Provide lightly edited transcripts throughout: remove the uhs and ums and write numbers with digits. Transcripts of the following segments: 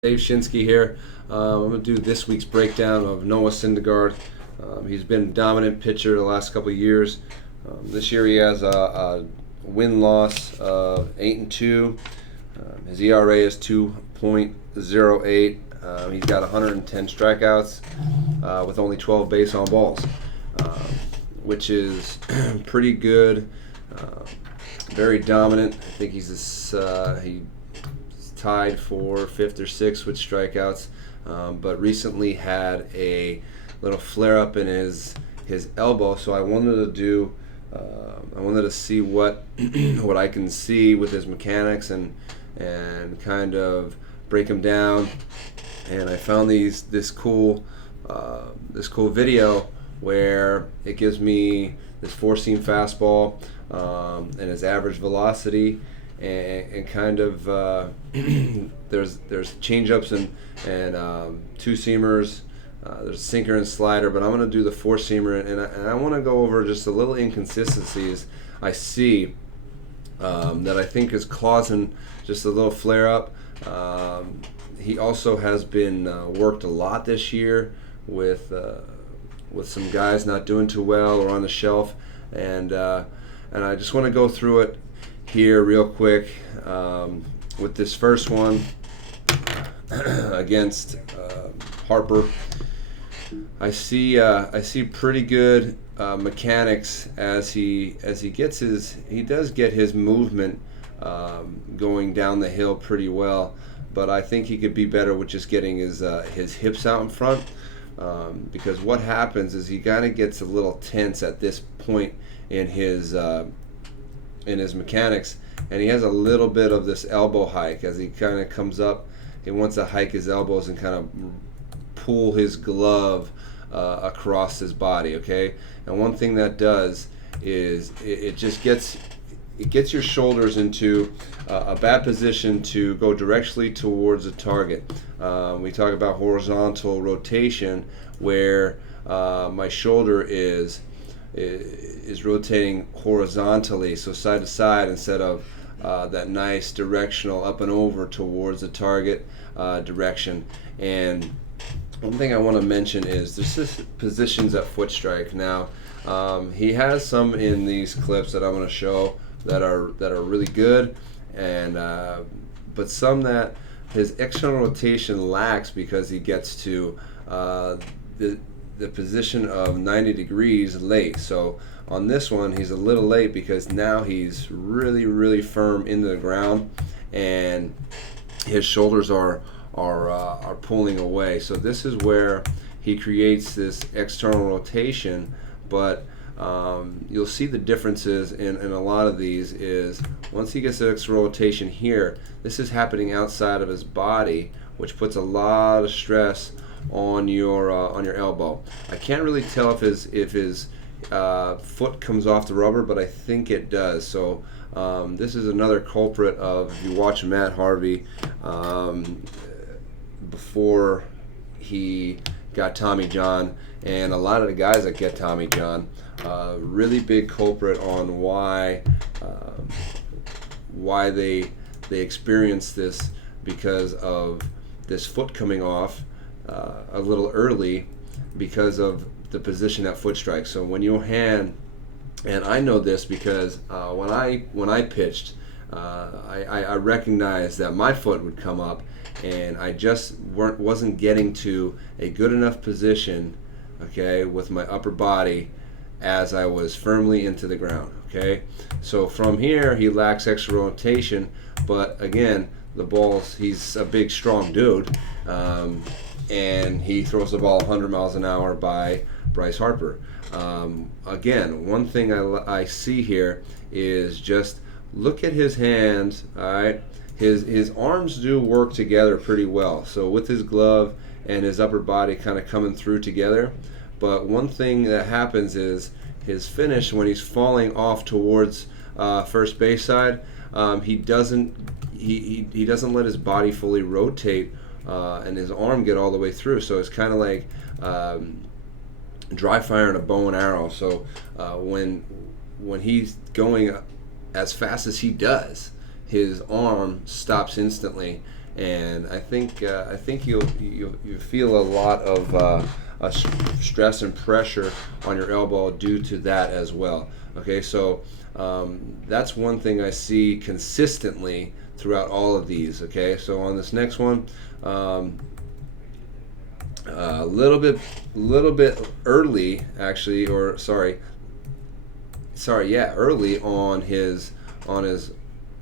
Dave Shinskie here. I'm going to do this week's breakdown of Noah Syndergaard. He's been a dominant pitcher the last couple of years. This year he has a win-loss of 8-2. His ERA is 2.08. He's got 110 strikeouts with only 12 base on balls, which is pretty good. Very dominant. I think he's he tied for fifth or sixth with strikeouts, but recently had a little flare up in his elbow. So I wanted to see what what I can see with his mechanics and kind of break him down. And I found this cool video where it gives me this four-seam fastball and his average velocity. And kind of there's change-ups and two-seamers. There's a sinker and slider, but I'm going to do the four-seamer, and I want to go over just a little inconsistencies I see that I think is causing just a little flare-up. He also has been worked a lot this year with some guys not doing too well or on the shelf, and I just want to go through it here real quick with this first one against Harper. I see pretty good mechanics as he does get his movement going down the hill pretty well, but I think he could be better with just getting his hips out in front, because what happens is he kind of gets a little tense at this point in his mechanics, and he has a little bit of this elbow hike as he kind of comes up. He wants to hike his elbows and kind of pull his glove across his body, okay? And one thing that does is it gets your shoulders into a bad position to go directly towards a target. We talk about horizontal rotation, where my shoulder is rotating horizontally, so side to side, instead of that nice directional up and over towards the target direction. And one thing I want to mention is there's positions at foot strike. Now he has some in these clips that I'm going to show that are really good, and but some that his external rotation lacks because he gets to the position of 90 degrees late. So on this one, he's a little late because now he's really firm into the ground, and his shoulders are pulling away. So this is where he creates this external rotation, but you'll see the differences in a lot of these is once he gets the external rotation here, this is happening outside of his body, which puts a lot of stress on your elbow. I can't really tell if his foot comes off the rubber, but I think it does. So this is another culprit of, if you watch Matt Harvey before he got Tommy John, and a lot of the guys that get Tommy John, really big culprit on why they experience this, because of this foot coming off a little early because of the position at foot strike. So when your hand, and I know this because when I pitched, I recognized that my foot would come up, and I just wasn't getting to a good enough position, okay, with my upper body as I was firmly into the ground, okay. So from here, he lacks extra rotation, but again, the balls, he's a big, strong dude, and he throws the ball 100 miles an hour by Bryce Harper. Again, one thing I see here is just look at his hands. All right, his arms do work together pretty well. So with his glove and his upper body kind of coming through together. But one thing that happens is his finish, when he's falling off towards first base side, he doesn't let his body fully rotate and his arm get all the way through. So it's kind of like dry firing a bow and arrow. So when he's going as fast as he does, his arm stops instantly, and I think you'll feel a lot of stress and pressure on your elbow due to that as well. Okay, so that's one thing I see consistently throughout all of these. Okay, so on this next one, a little bit early, actually, or early on his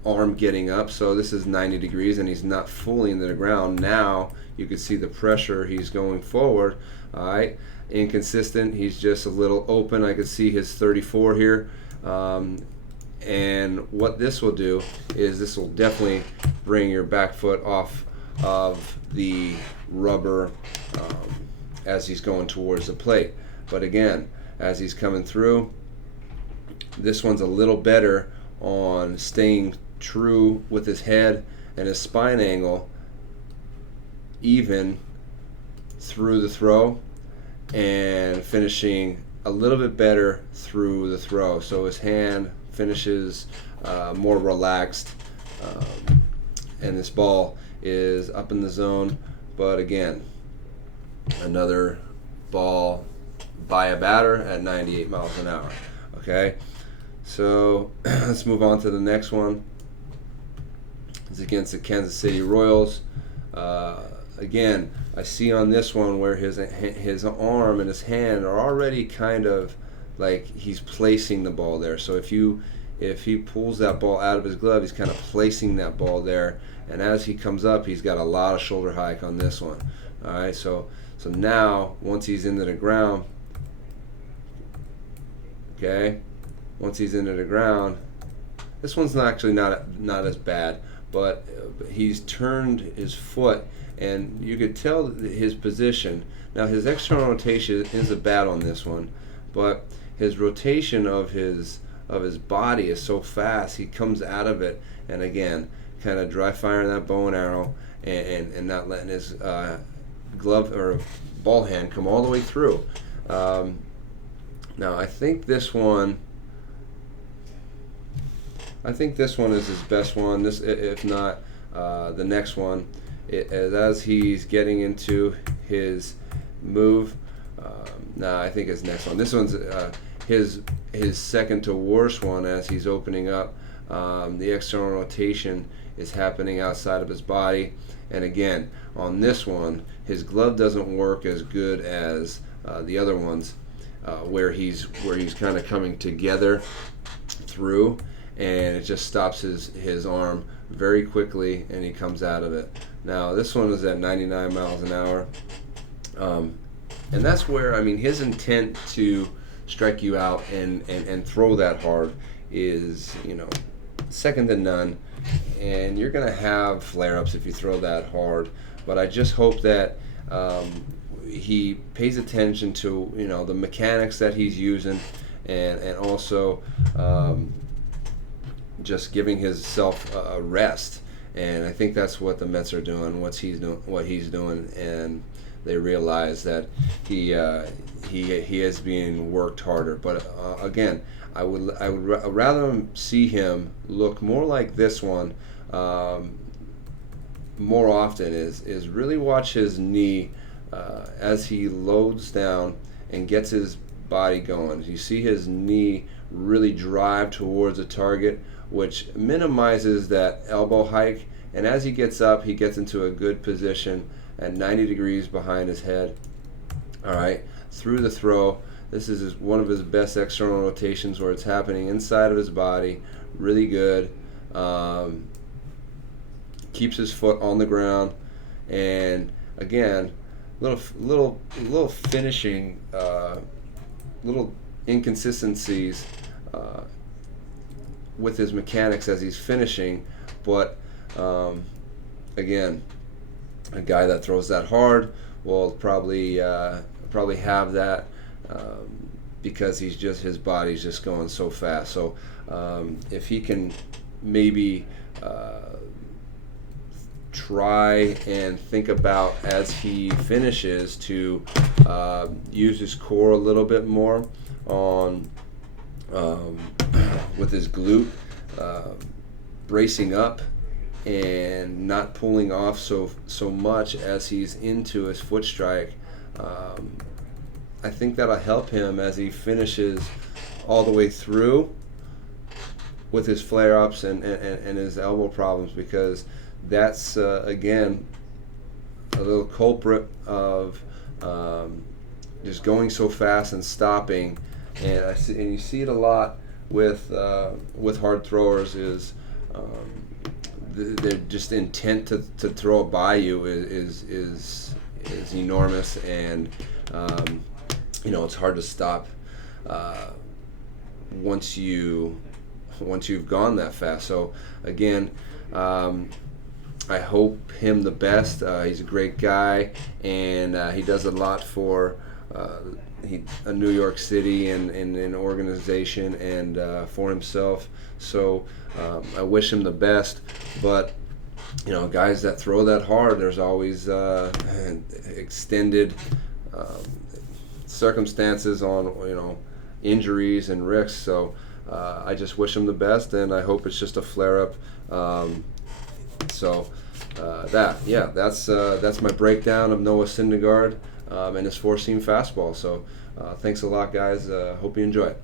arm getting up. So this is 90 degrees, and he's not fully into the ground. Now you can see the pressure. He's going forward. All right, inconsistent. He's just a little open. I can see his 34 here. And what this will do is this will definitely bring your back foot off of the rubber as he's going towards the plate. But again, as he's coming through, this one's a little better on staying true with his head and his spine angle even through the throw, and finishing a little bit better through the throw. So his hand finishes more relaxed, and this ball is up in the zone. But again, another ball by a batter at 98 miles an hour. Okay, so let's move on to the next one. It's against the Kansas City Royals. Again, I see on this one where his arm and his hand are already kind of like he's placing the ball there. So if he pulls that ball out of his glove, he's kind of placing that ball there. And as he comes up, he's got a lot of shoulder hike on this one. All right, so now once he's into the ground, okay, once he's into the ground, this one's not as bad, but he's turned his foot, and you could tell his position. Now his external rotation isn't bad on this one, but his rotation of his body is so fast. He comes out of it, and again, kind of dry firing that bow and arrow, and not letting his glove or ball hand come all the way through. Now I think this one is his best one. This, if not the next one, as he's getting into his move. I think his next one. This one's his second to worst one as he's opening up. The external rotation is happening outside of his body, and again on this one, his glove doesn't work as good as the other ones, where he's kind of coming together through, and it just stops his arm very quickly, and he comes out of it. Now this one is at 99 miles an hour, and that's where, I mean, his intent to strike you out and throw that hard is, second to none, and you're going to have flare-ups if you throw that hard. But I just hope that he pays attention to the mechanics that he's using, and also just giving himself a rest. And I think that's what the Mets are doing, what he's doing, and they realize that he is being worked harder. But again, I would rather see him look more like this one more often. Is really watch his knee as he loads down and gets his body going. You see his knee really drive towards the target, which minimizes that elbow hike. And as he gets up, he gets into a good position at 90 degrees behind his head. All right, through the throw. This is one of his best external rotations, where it's happening inside of his body, really good. Keeps his foot on the ground, and again, little finishing, little inconsistencies with his mechanics as he's finishing. But again, a guy that throws that hard will probably have that because his body's just going so fast. So if he can maybe try and think about, as he finishes, to use his core a little bit more on with his glute, bracing up and not pulling off so much as he's into his foot strike. I think that'll help him as he finishes all the way through with his flare-ups and his elbow problems, because that's again a little culprit of just going so fast and stopping. And you see it a lot with hard throwers is their just intent to throw it by you is enormous, and it's hard to stop once you've gone that fast. So again, I hope him the best. He's a great guy, and he does a lot for New York City and an organization and for himself. So I wish him the best. But guys that throw that hard, there's always extended circumstances on injuries and risks. So I just wish him the best, and I hope it's just a flare-up. That's my breakdown of Noah Syndergaard and his four-seam fastball. So thanks a lot, guys. Hope you enjoy it.